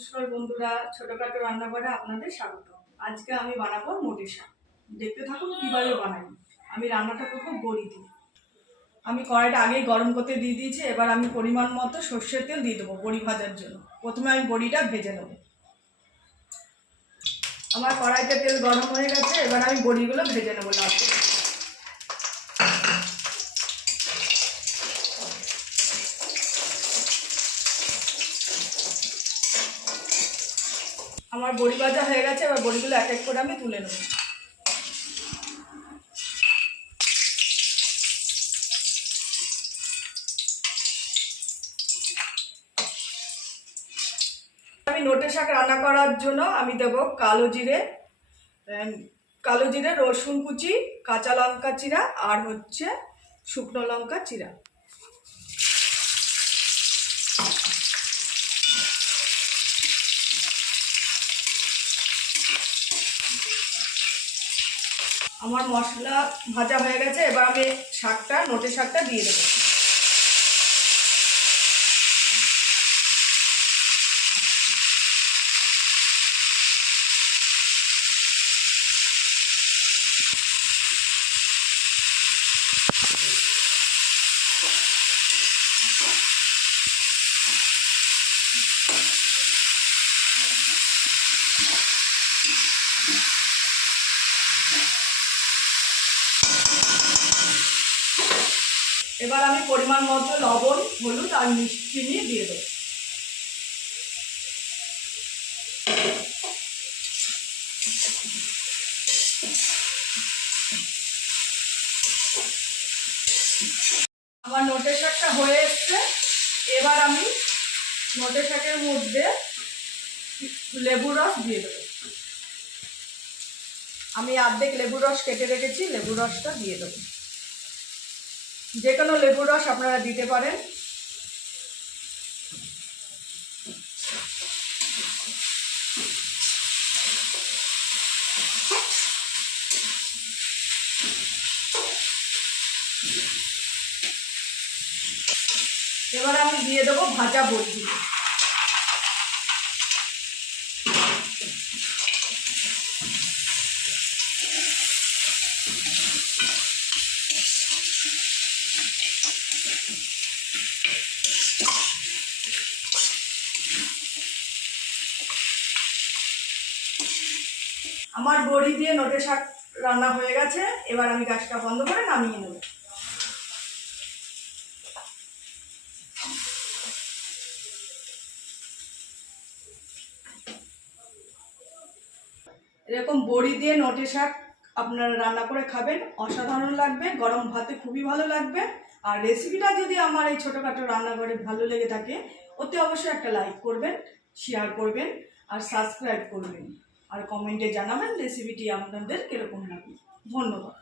নমস্কার বন্ধুরা, ছোটখাটো রান্নাঘরে আপনাদের স্বাগত। আজকে আমি বানাবো মোটে শাক। দেখতে থাকুন কীভাবে বানাই। আমি রান্নাটা করব বড়ি দিয়ে। আমি কড়াইটা আগেই গরম করতে দিয়ে দিয়েছি, এবার আমি পরিমাণ মতো সর্ষের তেল দিয়ে দেবো বড়ি ভাজার জন্য। প্রথমে আমি বড়িটা ভেজে নেব। আমার কড়াইতে তেল গরম হয়ে গেছে, এবার আমি বড়িগুলো ভেজে নেব করে। আমার বড়ি ভাজা হয়ে গেছে, এবার বড়িগুলো এক এক করে আমি তুলে নেব। আমি নোটে শাক রান্না করার জন্য আমি দেব কালো জিরে কালো জিরে রসুন কুচি, কাঁচা লঙ্কা চিরা, আর হচ্ছে শুকনো লঙ্কা চিরা। আমার মশলা ভাজা হয়ে গেছে এবার আমি শাকটা নোটে শাকটা দিয়ে দেবো। এবার আমি পরিমাণ মতো লবণ, হলুদ আর মিষ্টি চিনি দিয়ে দেবো। আমার নোটের শাকটা হয়ে এসছে। এবার আমি নোটের শাকের মধ্যে লেবুর রস দিয়ে দেবো। আমি অর্ধেক লেবুর রস কেটে রেখেছি লেবুর রসটা দিয়ে দেবো। যে কোনো লেবুর রস আপনারা দিতে পারেন। এবার আমি দিয়ে দেবো ভাজা বড়ি আমার বড়ি দিয়ে নটে শাক রান্না হয়ে গেছে, এবার আমি গাছটা বন্ধ করে নামিয়ে নেব। এরকম বড়ি দিয়ে নোটে শাক আপনারা রান্না করে খাবেন, অসাধারণ লাগবে, গরম ভাতে খুবই ভালো লাগবে। আর রেসিপিটা যদি আমার এই ছোটোখাটো রান্নাঘরে ভালো লেগে থাকে ওতে অবশ্যই একটা লাইক করবেন শেয়ার করবেন, আর সাবস্ক্রাইব করবেন। আর কমেন্টে জানাবেন রেসিপিটি আপনাদের কীরকম লাগবে। ধন্যবাদ।